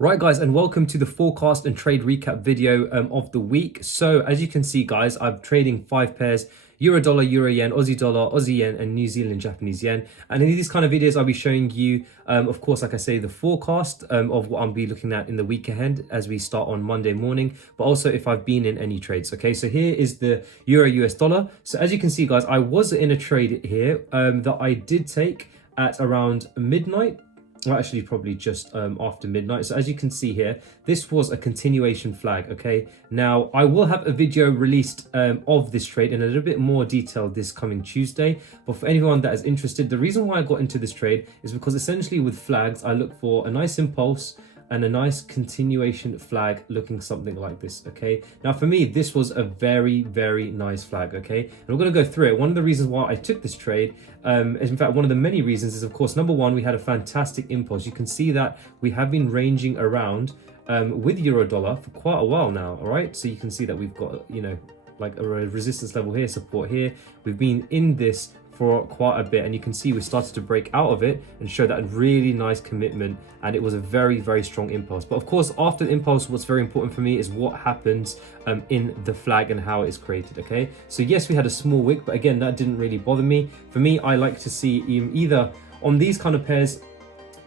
Right guys, and welcome to the forecast and trade recap video of the week. So as you can see guys, I'm trading 5 pairs: euro dollar, euro yen, dollar, Aussie yen, and New Zealand Japanese yen. And in these kind of videos I'll be showing you of course, like I say, the forecast of what I'll be looking at in the week ahead as we start on Monday morning, but also if I've been in any trades. Okay, so here is the euro US dollar. So as you can see guys, I was in a trade here that I did take at around midnight. Well, actually probably just after midnight. So as you can see here, this was a continuation flag. Okay, now I will have a video released of this trade in a little bit more detail this coming Tuesday, but for anyone that is interested, the reason why I got into this trade is because essentially with flags I look for a nice impulse and a nice continuation flag looking something like this. Okay, now for me this was a very nice flag. Okay, and we're going to go through it. One of the reasons why I took this trade, in fact one of the many reasons, is of course number one, we had a fantastic impulse. You can see that we have been ranging around with euro dollar for quite a while now. All right, so you can see that we've got, you know, like a resistance level here, support here. We've been in this for quite a bit, and you can see we started to break out of it and show that really nice commitment, and it was a very strong impulse. But of course after the impulse, what's very important for me is what happens in the flag and how it's created. Okay, so yes, we had a small wick, but again that didn't really bother me. For me, I like to see either on these kind of pairs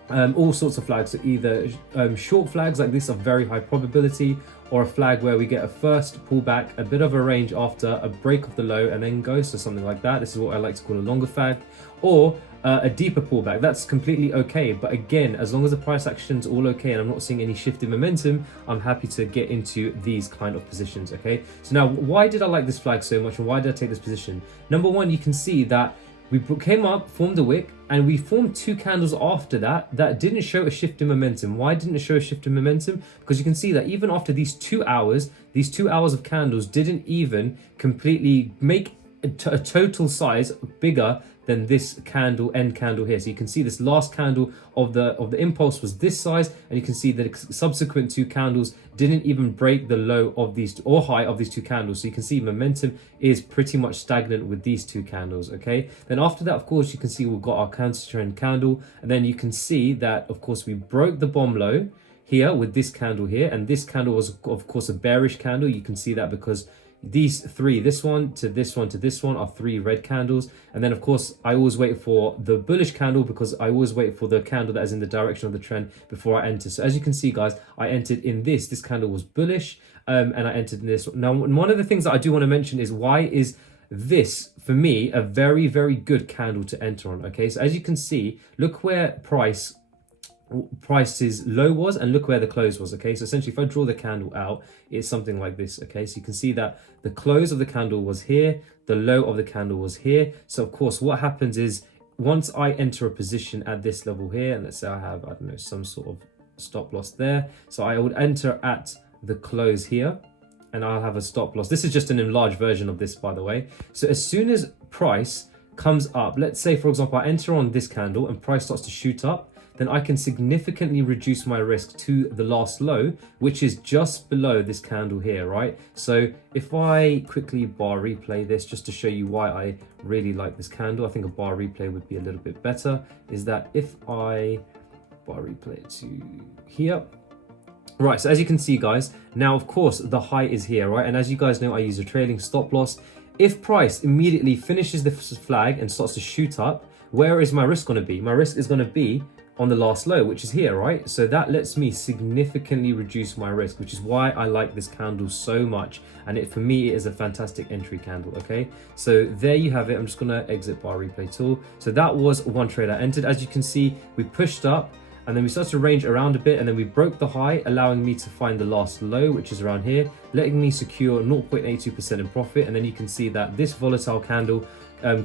all sorts of flags. So either short flags like this are very high probability, or a flag where we get a first pullback, a bit of a range after a break of the low and then go, so something like that. This is what I like to call a longer flag, or a deeper pullback. That's completely okay, but again, as long as the price action's all okay and I'm not seeing any shift in momentum, I'm happy to get into these kind of positions. Okay, so now why did I like this flag so much and why did I take this position? Number one, you can see that we came up, formed a wick, and we formed two candles after that that didn't show a shift in momentum. Why didn't it show a shift in momentum? Because you can see that even after these 2 hours, these 2 hours of candles didn't even completely make a total size bigger than this candle, end candle here. So you can see this last candle of the impulse was this size, and you can see that subsequent two candles didn't even break the low of these or high of these two candles. So you can see momentum is pretty much stagnant with these two candles. Okay, then after that, of course, you can see we've got our counter trend candle, and then you can see that of course we broke the bomb low here with this candle here, and this candle was of course a bearish candle. You can see that because these three, this one to this one to this one, are three red candles. And then of course I always wait for the bullish candle because I always wait for the candle that is in the direction of the trend before I enter. So as you can see guys, I entered in this candle was bullish, and I entered in this. Now one of the things that I do want to mention is why is this for me a very good candle to enter on. Okay, so as you can see, look where price's low was and look where the close was. Okay, so essentially if I draw the candle out, it's something like this. Okay, so you can see that the close of the candle was here, the low of the candle was here. So of course what happens is once I enter a position at this level here, and let's say I have, I don't know, some sort of stop loss there, so I would enter at the close here and I'll have a stop loss. This is just an enlarged version of this, by the way. So as soon as price comes up, let's say for example I enter on this candle and price starts to shoot up, then I can significantly reduce my risk to the last low, which is just below this candle here, right? So if I quickly bar replay this just to show you why I really like this candle, I think a bar replay would be a little bit better, is that if I bar replay it to here, right, so as you can see guys, now of course the high is here, right? And as you guys know, I use a trailing stop loss. If price immediately finishes this flag and starts to shoot up, where is my risk going to be? My risk is going to be on the last low, which is here, right? So that lets me significantly reduce my risk, which is why I like this candle so much. And it, for me, it is a fantastic entry candle. Okay, so there you have it. I'm just gonna exit bar replay tool. So that was one trade I entered. As you can see, we pushed up and then we started to range around a bit, and then we broke the high, allowing me to find the last low, which is around here, letting me secure 0.82% in profit. And then you can see that this volatile candle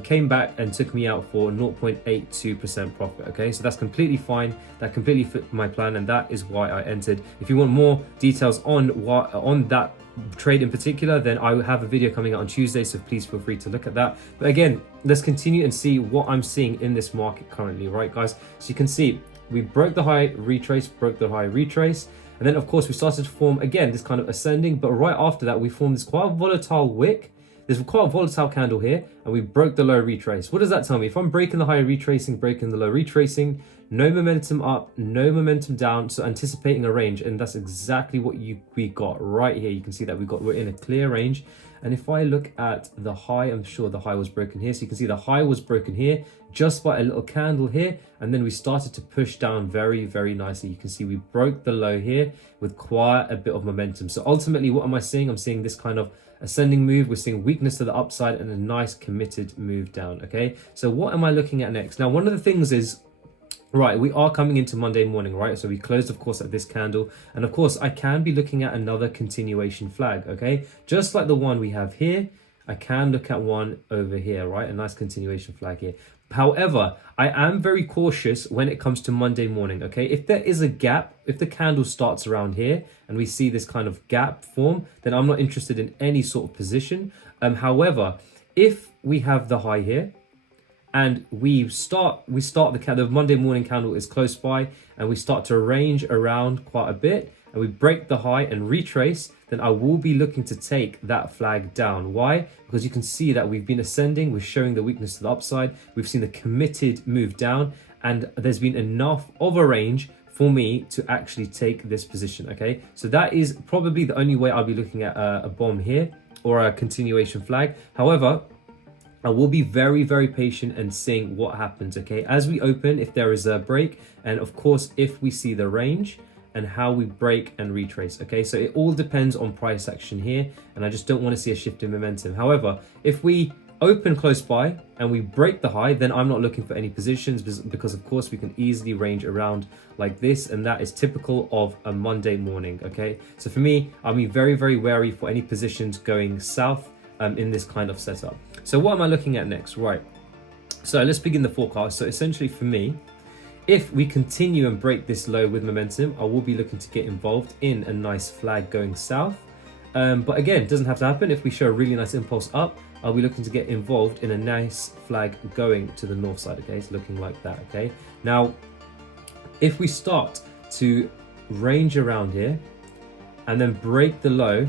came back and took me out for 0.82% profit. Okay, so that's completely fine. That completely fit my plan, and that is why I entered. If you want more details on that trade in particular, then I will have a video coming out on Tuesday, so please feel free to look at that. But again, let's continue and see what I'm seeing in this market currently, right guys? So you can see we broke the high, retrace, broke the high, retrace, and then of course we started to form again this kind of ascending, but right after that we formed this quite volatile wick. There's quite a volatile candle here, and we broke the low, retrace. What does that tell me? If I'm breaking the high, retracing, breaking the low, retracing, no momentum up, no momentum down, so anticipating a range, and that's exactly what we got right here. You can see that we're in a clear range. And if I look at the high, I'm sure the high was broken here. So you can see the high was broken here just by a little candle here. And then we started to push down very, very nicely. You can see we broke the low here with quite a bit of momentum. So ultimately, what am I seeing? I'm seeing this kind of ascending move. We're seeing weakness to the upside and a nice committed move down, okay? So what am I looking at next? Now, one of the things is, right, we are coming into Monday morning, right? So we closed, of course, at this candle. And of course, I can be looking at another continuation flag, okay? Just like the one we have here, I can look at one over here, right? A nice continuation flag here. However, I am very cautious when it comes to Monday morning, okay? If there is a gap, if the candle starts around here and we see this kind of gap form, then I'm not interested in any sort of position. However, if we have the high here, and we start the Monday morning candle is close by, and we start to range around quite a bit, and we break the high and retrace, then I will be looking to take that flag down. Why? Because you can see that we've been ascending, we're showing the weakness to the upside, we've seen the committed move down, and there's been enough of a range for me to actually take this position, okay? So that is probably the only way I'll be looking at a bomb here or a continuation flag. However, I will be very, very patient and seeing what happens, okay? As we open, if there is a break, and of course, if we see the range and how we break and retrace, okay? So it all depends on price action here, and I just don't want to see a shift in momentum. However, if we open close by and we break the high, then I'm not looking for any positions because of course we can easily range around like this, and that is typical of a Monday morning, okay? So for me, I'll be very, very wary for any positions going south in this kind of setup. So what am I looking at next? Right, so let's begin the forecast. So essentially for me, if we continue and break this low with momentum, I will be looking to get involved in a nice flag going south. But again, it doesn't have to happen. If we show a really nice impulse up, I'll be looking to get involved in a nice flag going to the north side, okay? It's looking like that, okay? Now, if we start to range around here and then break the low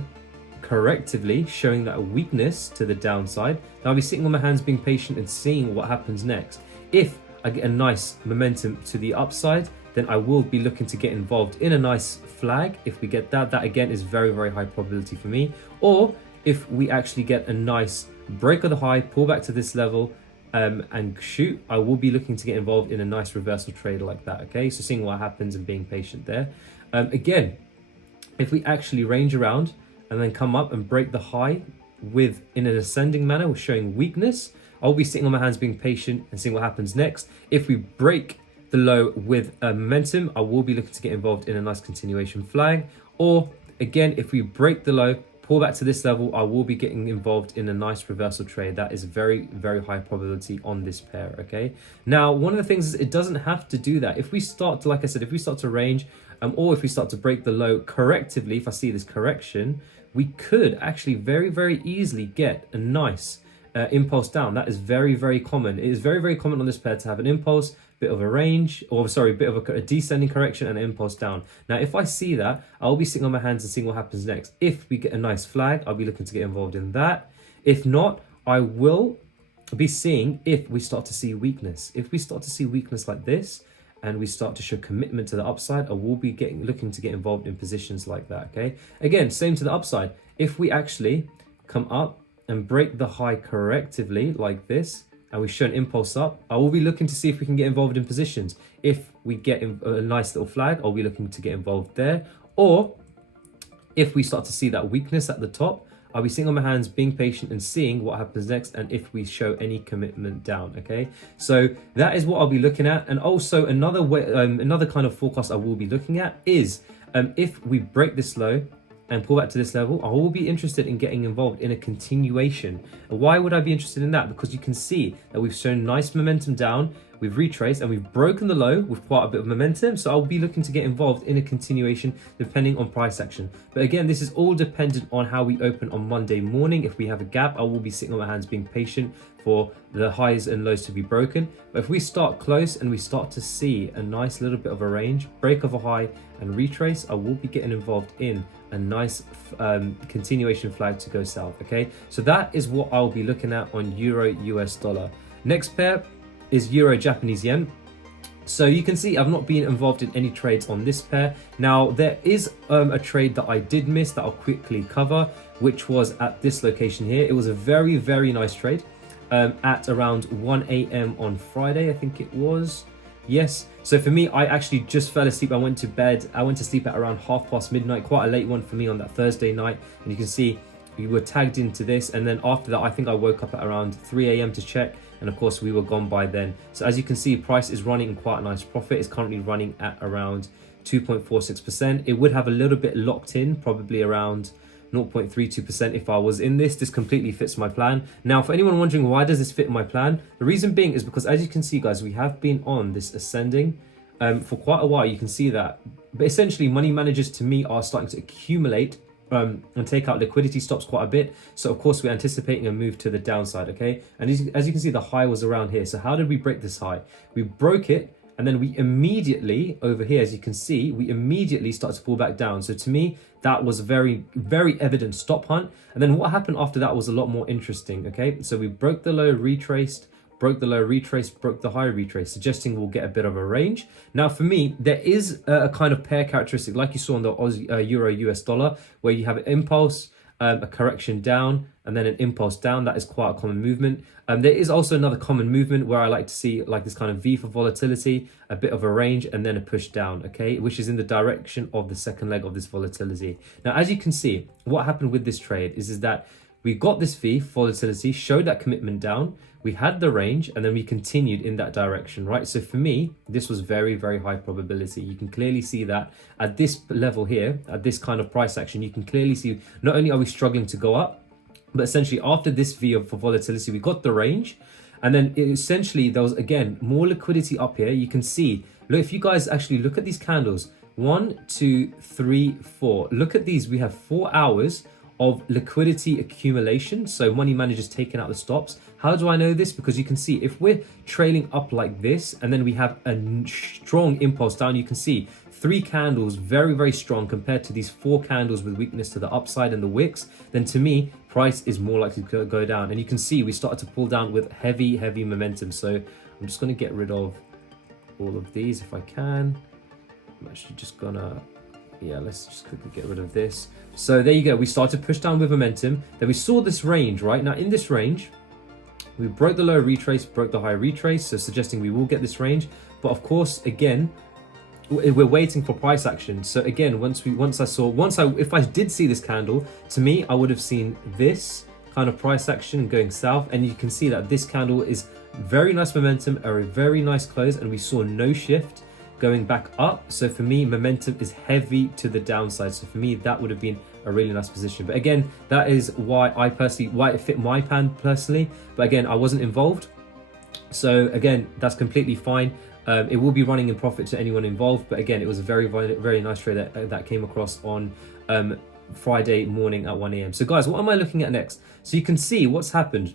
correctively, showing that weakness to the downside, then I'll be sitting on my hands being patient and seeing what happens next. If I get a nice momentum to the upside, then I will be looking to get involved in a nice flag. If we get that again is very, very high probability for me. Or if we actually get a nice break of the high, pull back to this level and shoot, I will be looking to get involved in a nice reversal trade like that, okay? So seeing what happens and being patient there. Again, if we actually range around and then come up and break the high in an ascending manner, we're showing weakness, I'll be sitting on my hands being patient and seeing what happens next. If we break the low with momentum, I will be looking to get involved in a nice continuation flag. Or again, if we break the low, pull back to this level, I will be getting involved in a nice reversal trade. That is very, very high probability on this pair, okay? Now, one of the things is it doesn't have to do that. If we start to, like I said, if we start to range, or if we start to break the low correctively, if I see this correction, we could actually very, very easily get a nice impulse down. That is very, very common. It is very, very common on this pair to have an impulse, bit of a range, or sorry, bit of a descending correction and an impulse down. Now, if I see that, I'll be sitting on my hands and seeing what happens next. If we get a nice flag, I'll be looking to get involved in that. If not, I will be seeing if we start to see weakness. If we start to see weakness like this, and we start to show commitment to the upside, I will be looking to get involved in positions like that, okay? Again, same to the upside. If we actually come up and break the high correctively like this, and we show an impulse up, I will be looking to see if we can get involved in positions. If we get a nice little flag, I'll be looking to get involved there. Or if we start to see that weakness at the top, I'll be sitting on my hands, being patient and seeing what happens next, and if we show any commitment down, okay? So that is what I'll be looking at. And also another way, another kind of forecast I will be looking at is if we break this low and pull back to this level, I will be interested in getting involved in a continuation. And why would I be interested in that? Because you can see that we've shown nice momentum down, we've retraced, and we've broken the low with quite a bit of momentum. So I'll be looking to get involved in a continuation depending on price action. But again, this is all dependent on how we open on Monday morning. If we have a gap, I will be sitting on my hands being patient for the highs and lows to be broken. But if we start close and we start to see a nice little bit of a range, break of a high and retrace, I will be getting involved in a nice continuation flag to go south, okay? So that is what I'll be looking at on Euro US dollar. Next pair is Euro Japanese yen. So you can see I've not been involved in any trades on this pair. Now there is a trade that I did miss that I'll quickly cover, which was at this location here. It was a very, very nice trade at around 1 a.m. on Friday, I think it was. Yes. So for me, I actually just fell asleep. I went to bed. I went to sleep at around midnight, quite a late one for me on that Thursday night. And you can see we were tagged into this. And then after that, I think I woke up at around 3 a.m. to check. And of course, we were gone by then. So as you can see, price is running in quite a nice profit. It's currently running at around 2.46%. It would have a little bit locked in, probably around 0.32% if I was in this. This completely fits my plan. Now, for anyone wondering why does this fit my plan, the reason being is because, as you can see, guys, we have been on this ascending for quite a while. You can see that. But essentially, money managers to me are starting to accumulate and take out liquidity stops quite a bit. So of course we're anticipating a move to the downside, okay? And as you can see, the high was around here. So how did we break this high? We broke it, and then we immediately, over here, as you can see, we immediately started to pull back down. So to me, that was very, very evident stop hunt. And then what happened after that was a lot more interesting, okay? So we broke the low, retraced, broke the low, retraced, broke the high, retraced, suggesting we'll get a bit of a range. Now, for me, there is a kind of pair characteristic, like you saw on the Aussie, Euro US dollar, where you have an impulse, a correction down, and then an impulse down. That is quite a common movement. There is also another common movement where I like to see like this kind of V for volatility, a bit of a range, and then a push down, okay, which is in the direction of the second leg of this volatility. Now, as you can see, what happened with this trade is that we got this V volatility, showed that commitment down, we had the range, and then we continued in that direction, right? So for me, this was very, very high probability. You can clearly see that at this level here, at this kind of price action, you can clearly see not only are we struggling to go up, but essentially after this V for volatility, we got the range. And then essentially there was, again, more liquidity up here. You can see, look, if you guys actually look at these candles, 1, 2, 3, 4. Look at these. We have 4 hours of liquidity accumulation. So money managers taking out the stops. How do I know this? Because you can see if we're trailing up like this and then we have a strong impulse down, you can see 3 candles very, very strong compared to these 4 candles with weakness to the upside and the wicks, then to me, price is more likely to go down. And you can see we started to pull down with heavy, heavy momentum. So I'm just going to get rid of all of these if I can. I'm actually just gonna, yeah, let's just quickly get rid of this. So there you go. We started to push down with momentum. Then we saw this range, right? Now in this range, we broke the low, retrace, broke the high, retrace. So suggesting we will get this range. But of course, again, we're waiting for price action. So again, if I did see this candle, to me, I would have seen this kind of price action going south. And you can see that this candle is very nice momentum, a very nice close. And we saw no shift going back up. So for me, momentum is heavy to the downside. So for me, that would have been a really nice position. But again, that is why it fit my plan personally. But again, I wasn't involved. So again, that's completely fine. It will be running in profit to anyone involved. But again, it was a very, very, very nice trade that came across on Friday morning at 1 a.m. So guys, what am I looking at next? So you can see what's happened.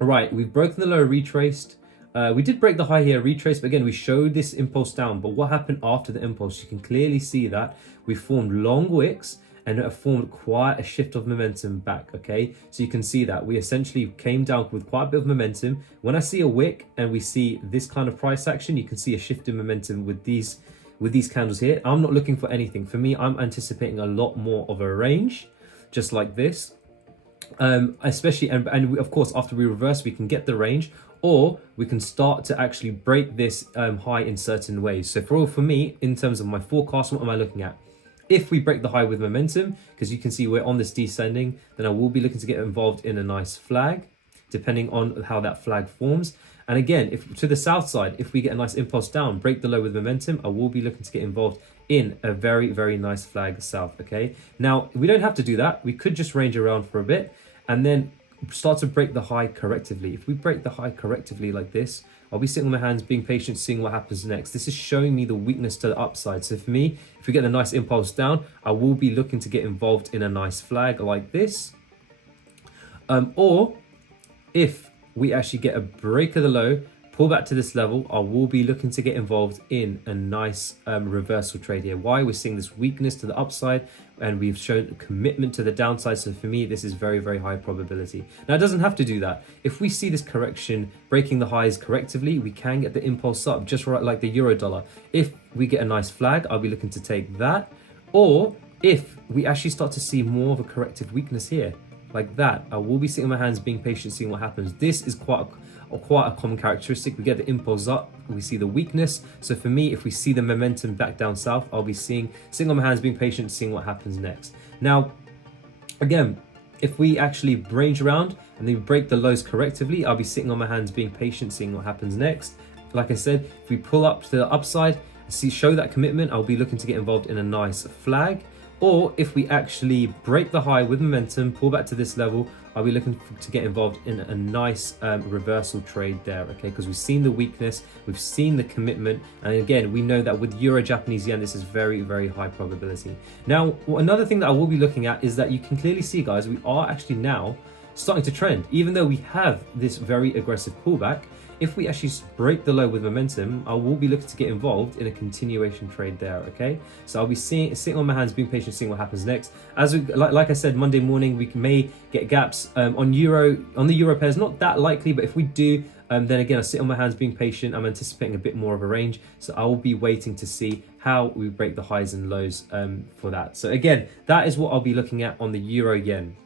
All right, we've broken the low, retraced. We did break the high here, retrace, but again, we showed this impulse down. But what happened after the impulse? You can clearly see that we formed long wicks and it formed quite a shift of momentum back, okay? So you can see that we essentially came down with quite a bit of momentum. When I see a wick and we see this kind of price action, you can see a shift in momentum with these candles here. I'm not looking for anything. For me, I'm anticipating a lot more of a range, just like this. Especially, and of course, after we reverse, we can get the range, or we can start to actually break this high in certain ways. So for me, in terms of my forecast, what am I looking at? If we break the high with momentum, because you can see we're on this descending, then I will be looking to get involved in a nice flag, depending on how that flag forms. And again, if to the south side, if we get a nice impulse down, break the low with momentum, I will be looking to get involved in a very, very nice flag south, okay? Now, we don't have to do that. We could just range around for a bit and then start to break the high correctively. If we break the high correctively like this, I'll be sitting on my hands, being patient, seeing what happens next. This is showing me the weakness to the upside. So for me, if we get a nice impulse down, I will be looking to get involved in a nice flag like this. Or if we actually get a break of the low, pull back to this level, I will be looking to get involved in a nice reversal trade here. Why? We're seeing this weakness to the upside and we've shown commitment to the downside. So for me, this is very, very high probability. Now, it doesn't have to do that. If we see this correction breaking the highs correctively, we can get the impulse up, just right like the euro dollar. If we get a nice flag, I'll be looking to take that. Or if we actually start to see more of a corrective weakness here, like that, I will be sitting on my hands, being patient, seeing what happens. This is quite a common characteristic. We get the impulse up, we see the weakness. So for me, if we see the momentum back down south, I'll be sitting on my hands, being patient, seeing what happens next. Now, again, if we actually range around and then break the lows correctively, I'll be sitting on my hands, being patient, seeing what happens next. Like I said, if we pull up to the upside, show that commitment, I'll be looking to get involved in a nice flag. Or if we actually break the high with momentum, pull back to this level, I'll be looking to get involved in a nice reversal trade there, okay? Because we've seen the weakness, we've seen the commitment, and again, we know that with Euro Japanese yen, this is very, very high probability. Now, another thing that I will be looking at is that you can clearly see, guys, we are actually now starting to trend. Even though we have this very aggressive pullback, if we actually break the low with momentum, I will be looking to get involved in a continuation trade there, okay? So I'll be sitting on my hands, being patient, seeing what happens next. As we, like I said, Monday morning, we may get gaps on the euro pairs, not that likely, but if we do, then again, I sit on my hands, being patient. I'm anticipating a bit more of a range, so I will be waiting to see how we break the highs and lows for that. So again, that is what I'll be looking at on the euro yen.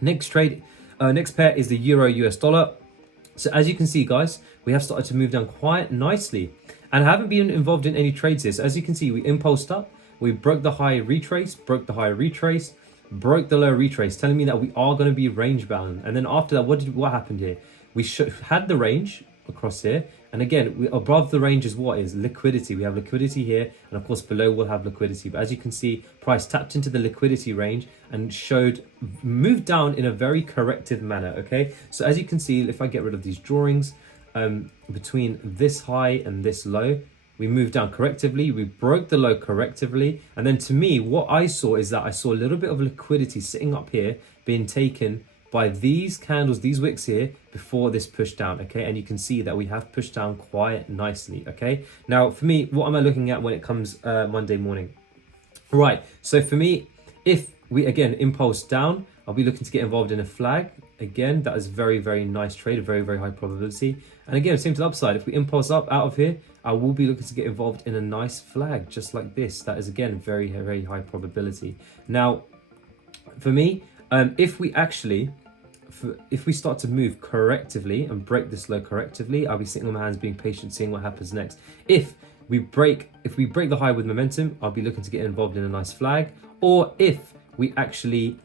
Next trade, next pair is the euro US dollar. So as you can see, guys, we have started to move down quite nicely, and I haven't been involved in any trades here. So as you can see, we impulsed up, we broke the high, retrace, broke the high, retrace, broke the low, retrace, telling me that we are going to be range bound. And then after that, what happened here? We had the range across here, and again, above the range is what is liquidity. We have liquidity here, and of course below we'll have liquidity. But as you can see, price tapped into the liquidity range and moved down in a very corrective manner, okay? So as you can see, if I get rid of these drawings, between this high and this low, we moved down correctively, we broke the low correctively, and then to me, what I saw is that I saw a little bit of liquidity sitting up here being taken by these candles, these wicks here, before this push down, okay? And you can see that we have pushed down quite nicely, okay? Now, for me, what am I looking at when it comes Monday morning? Right, so for me, if we, again, impulse down, I'll be looking to get involved in a flag. Again, that is very, very nice trade, a very, very high probability. And again, same to the upside. If we impulse up out of here, I will be looking to get involved in a nice flag, just like this. That is, again, very, very high probability. Now, for me, if we start to move correctively and break this low correctively, I'll be sitting on my hands, being patient, seeing what happens next. If we break the high with momentum, I'll be looking to get involved in a nice flag. Or if we actually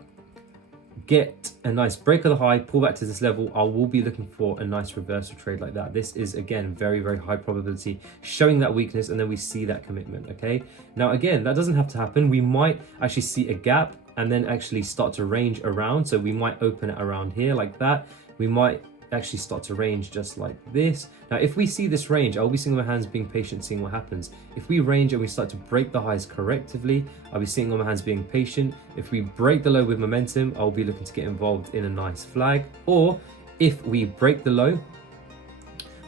get a nice break of the high, pull back to this level, I will be looking for a nice reversal trade like that. This is, again, very, very high probability, showing that weakness, and then we see that commitment, okay? Now, again, that doesn't have to happen. We might actually see a gap and then actually start to range around. So we might open it around here like that. We might actually start to range just like this. Now, if we see this range, I'll be sitting on my hands, being patient, seeing what happens. If we range and we start to break the highs correctively, I'll be sitting on my hands, being patient. If we break the low with momentum, I'll be looking to get involved in a nice flag. Or if we break the low,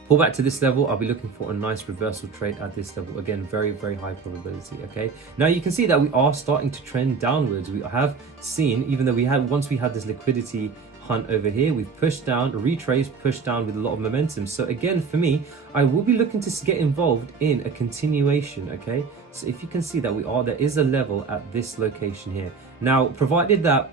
pull back to this level, I'll be looking for a nice reversal trade at this level. Again, very, very high probability, okay? Now you can see that we are starting to trend downwards. We have seen, even though once we had this liquidity hunt over here, we've pushed down, retraced, pushed down with a lot of momentum. So again, for me, I will be looking to get involved in a continuation, okay? So if you can see that there is a level at this location here. Now, provided that,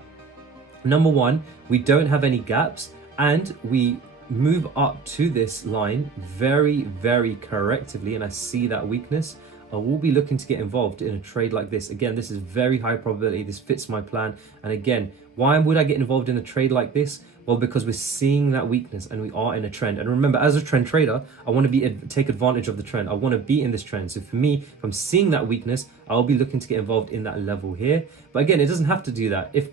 number one, we don't have any gaps and we move up to this line very, very correctively, and I see that weakness, I will be looking to get involved in a trade like this. Again, this is very high probability. This fits my plan. And again, why would I get involved in a trade like this? Well, because we're seeing that weakness and we are in a trend. And remember, as a trend trader, I want to take advantage of the trend. I want to be in this trend. So for me, if I'm seeing that weakness, I'll be looking to get involved in that level here. But again, it doesn't have to do that. If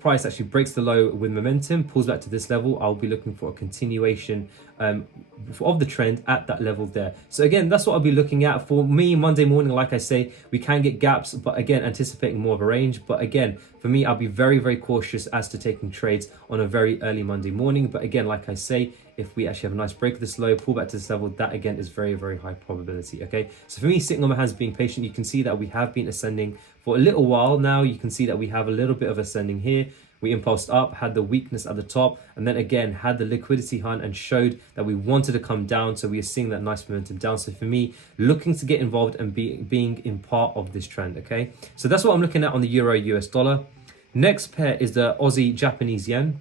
price actually breaks the low with momentum, pulls back to this level, I'll be looking for a continuation of the trend at that level there. So again, that's what I'll be looking at. For me, Monday morning, like I say, we can get gaps, but again, anticipating more of a range. But again, for me, I'll be very, very cautious as to taking trades on a very early Monday morning. But again, like I say, if we actually have a nice break of this low, pull back to this level, that again is very, very high probability, okay? So for me, sitting on my hands, being patient, you can see that we have been ascending for a little while now. You can see that we have a little bit of ascending here. We impulsed up, had the weakness at the top, and then again had the liquidity hunt and showed that we wanted to come down. So we are seeing that nice momentum down. So for me, looking to get involved and being in part of this trend, okay? So that's what I'm looking at on the Euro US dollar. Next pair is the Aussie Japanese yen.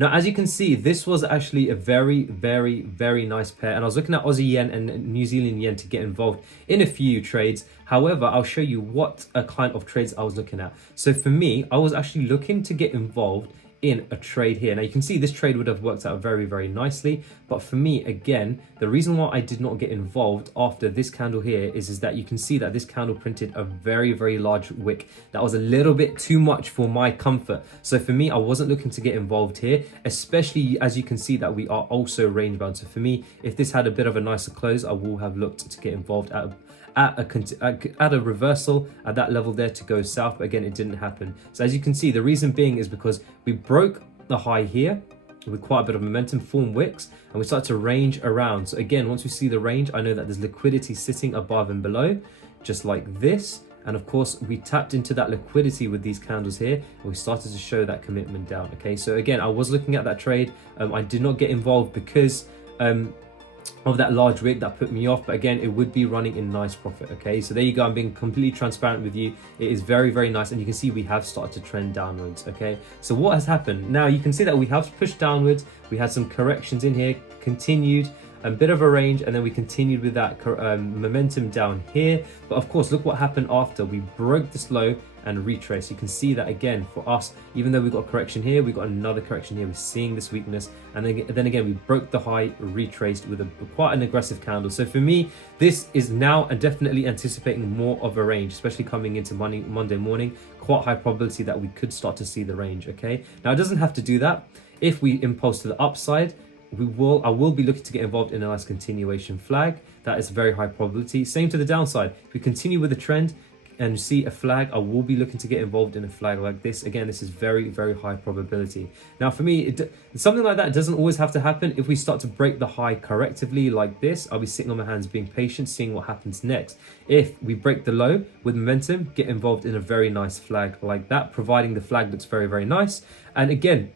Now, as you can see, this was actually a very, very, very nice pair. And I was looking at Aussie yen and New Zealand yen to get involved in a few trades. However, I'll show you what kind of trades I was looking at. So for me, I was actually looking to get involved in a trade here. Now you can see this trade would have worked out very, very nicely. But for me, again, the reason why I did not get involved after this candle here is that you can see that this candle printed a very, very large wick. That was a little bit too much for my comfort. So for me, I wasn't looking to get involved here, especially as you can see that we are also range bound. So for me, if this had a bit of a nicer close, I will have looked to get involved at a reversal at that level there to go south. But again, it didn't happen. So as you can see, the reason being is because we broke the high here with quite a bit of momentum, form wicks, and we start to range around. So again, once we see the range, I know that there's liquidity sitting above and below, just like this. And of course, we tapped into that liquidity with these candles here, and we started to show that commitment down. Okay, so again, I was looking at that trade. I did not get involved because of that large wick that put me off, but again, it would be running in nice profit. Okay, so there you go. I'm being completely transparent with you. It is very, very nice, and you can see we have started to trend downwards. Okay, so what has happened now? You can see that we have pushed downwards. We had some corrections in here, continued a bit of a range, and then we continued with that momentum down here. But of course, look what happened after we broke this low and retrace. You can see that again for us, even though we got a correction here, we got another correction here. We're seeing this weakness, and then again we broke the high, retraced with quite an aggressive candle. So for me, this is now definitely anticipating more of a range, especially coming into Monday morning. Quite high probability that we could start to see the range. Okay, now it doesn't have to do that. If we impulse to the upside, I will be looking to get involved in a nice continuation flag. That is a very high probability. Same to the downside. If we continue with the trend and see a flag, I will be looking to get involved in a flag like this. Again, this is very, very high probability. Now for me, something like that doesn't always have to happen. If we start to break the high correctively like this, I'll be sitting on my hands being patient, seeing what happens next. If we break the low with momentum, get involved in a very nice flag like that, providing the flag looks very, very nice. And again,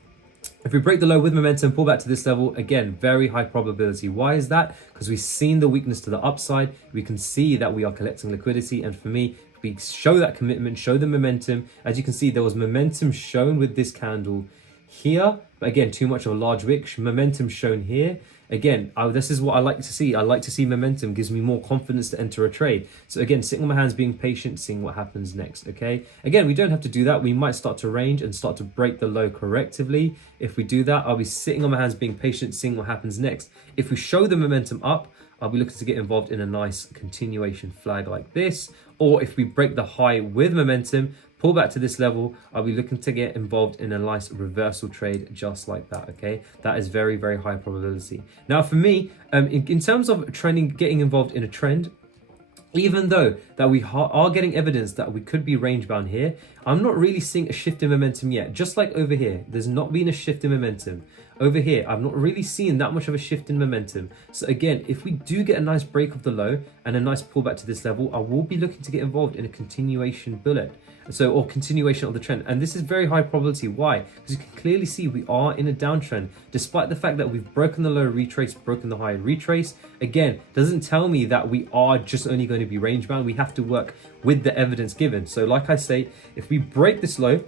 if we break the low with momentum, pull back to this level, again, very high probability. Why is that? Because we've seen the weakness to the upside. We can see that we are collecting liquidity. And for me, we show that commitment, show the momentum. As you can see, there was momentum shown with this candle here. But again, too much of a large wick. Momentum shown here. Again, this is what I like to see. I like to see momentum, gives me more confidence to enter a trade. So again, sitting on my hands, being patient, seeing what happens next, okay? Again, we don't have to do that. We might start to range and start to break the low correctively. If we do that, I'll be sitting on my hands, being patient, seeing what happens next. If we show the momentum up, I'll be looking to get involved in a nice continuation flag like this. Or if we break the high with momentum, pull back to this level, I'll be looking to get involved in a nice reversal trade just like that, okay? That is very, very high probability. Now for me, in terms of trending, getting involved in a trend, even though that we are getting evidence that we could be range bound here, I'm not really seeing a shift in momentum yet. Just like over here, there's not been a shift in momentum. Over here, I've not really seen that much of a shift in momentum. So again, if we do get a nice break of the low and a nice pullback to this level, I will be looking to get involved in a continuation bullet. Or continuation of the trend. And this is very high probability. Why? Because you can clearly see we are in a downtrend, despite the fact that we've broken the low, retraced, broken the high, retrace. Again, doesn't tell me that we are just only going to be range bound. We have to work with the evidence given. So like I say, if we break this low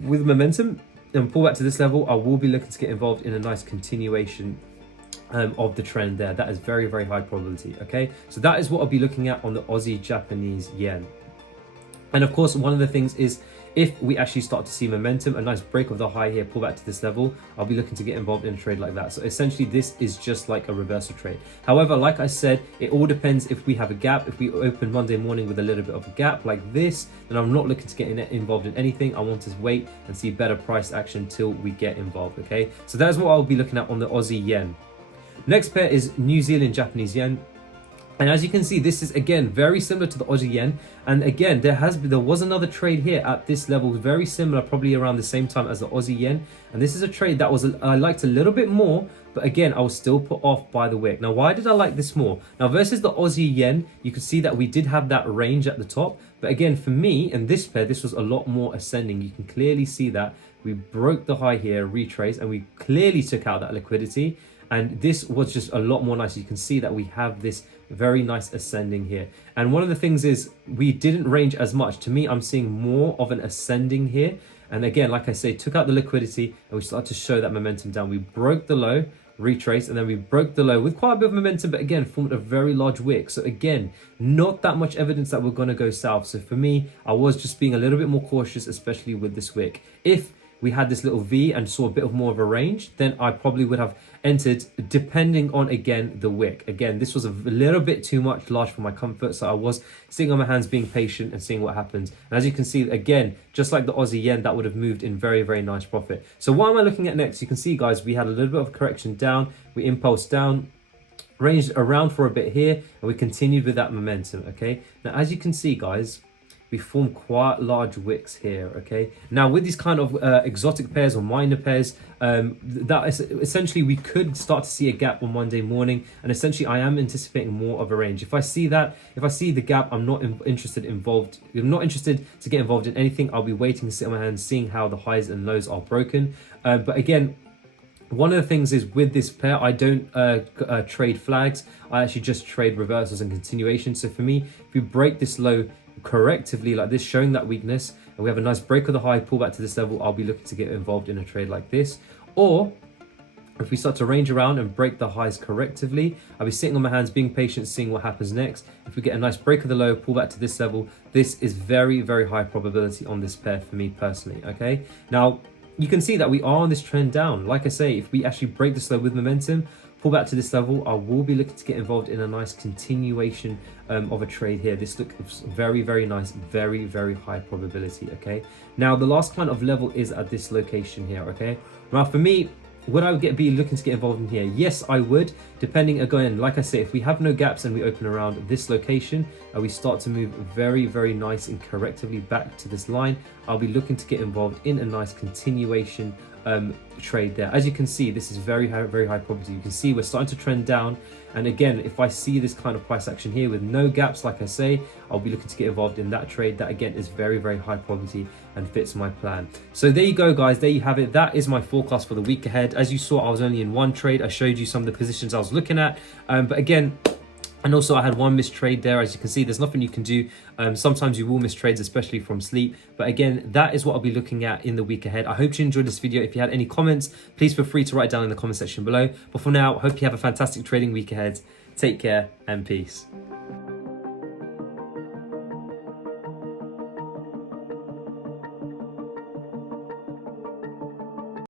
with momentum and pull back to this level, I will be looking to get involved in a nice continuation of the trend there. That is very, very high probability. Okay, so that is what I'll be looking at on the Aussie Japanese yen. And of course, one of the things is if we actually start to see momentum, a nice break of the high here, pull back to this level, I'll be looking to get involved in a trade like that. So essentially, this is just like a reversal trade. However, like I said, it all depends if we have a gap. If we open Monday morning with a little bit of a gap like this, then I'm not looking to get involved in anything. I want to wait and see better price action till we get involved, okay? So that's what I'll be looking at on the Aussie yen. Next pair is New Zealand Japanese yen. And as you can see, this is again very similar to the Aussie yen. And again, there was another trade here at this level, very similar, probably around the same time as the Aussie yen. And this is a trade that I liked a little bit more, but again, I was still put off by the wick. Now, why did I like this more? Now, versus the Aussie yen, you can see that we did have that range at the top. But again, for me, in this pair, this was a lot more ascending. You can clearly see that we broke the high here, retrace, and we clearly took out that liquidity. And this was just a lot more nice. You can see that we have this very nice ascending here. And one of the things is we didn't range as much. To me, I'm seeing more of an ascending here. And again, like I say, took out the liquidity and we started to show that momentum down. We broke the low, retraced, and then we broke the low with quite a bit of momentum, but again, formed a very large wick. So again, not that much evidence that we're going to go south. So for me, I was just being a little bit more cautious, especially with this wick. If we had this little V and saw a bit of more of a range, then I probably would have entered, depending on, again, the wick. Again, this was a little bit too much large for my comfort, so I was sitting on my hands, being patient and seeing what happens. And as you can see, again, just like the Aussie yen, that would have moved in very, very nice profit. So what am I looking at next? You can see, guys, we had a little bit of a correction down, we impulsed down, ranged around for a bit here, and we continued with that momentum, okay? Now, as you can see, guys, we form quite large wicks here, okay? Now, with these kind of exotic pairs or minor pairs, that is essentially we could start to see a gap on Monday morning, and essentially I am anticipating more of a range. If I see the gap, I'm not interested to get involved in anything. I'll be waiting to sit on my hands, seeing how the highs and lows are broken. But again, one of the things is with this pair, I don't trade flags. I actually just trade reversals and continuations. So for me, if we break this low correctively like this, showing that weakness, and we have a nice break of the high, pull back to this level, I'll be looking to get involved in a trade like this. Or if we start to range around and break the highs correctively, I'll be sitting on my hands, being patient, seeing what happens next. If we get a nice break of the low, pull back to this level, this is very, very high probability on this pair for me personally, okay? Now, you can see that we are on this trend down. Like I say, if we actually break this low with momentum, pull back to this level, I will be looking to get involved in a nice continuation of a trade here. This looks very, very nice, very, very high probability, okay? Now, the last kind of level is at this location here, okay? Now, for me, would I be looking to get involved in here? Yes, I would, depending, again, like I say, if we have no gaps and we open around this location and we start to move very, very nice and correctively back to this line, I'll be looking to get involved in a nice continuation trade there. As you can see, this is very high probability. You can see we're starting to trend down, and again, if I see this kind of price action here with no gaps, like I say, I'll be looking to get involved in that trade. That again is very, very high probability and fits my plan. So there you go, guys, there you have it. That is my forecast for the week ahead. As you saw, I was only in one trade. I showed you some of the positions I was looking at, but again, and also I had one missed trade there. As you can see, there's nothing you can do. Sometimes you will miss trades, especially from sleep. But again, that is what I'll be looking at in the week ahead. I hope you enjoyed this video. If you had any comments, please feel free to write down in the comment section below. But for now, I hope you have a fantastic trading week ahead. Take care and peace.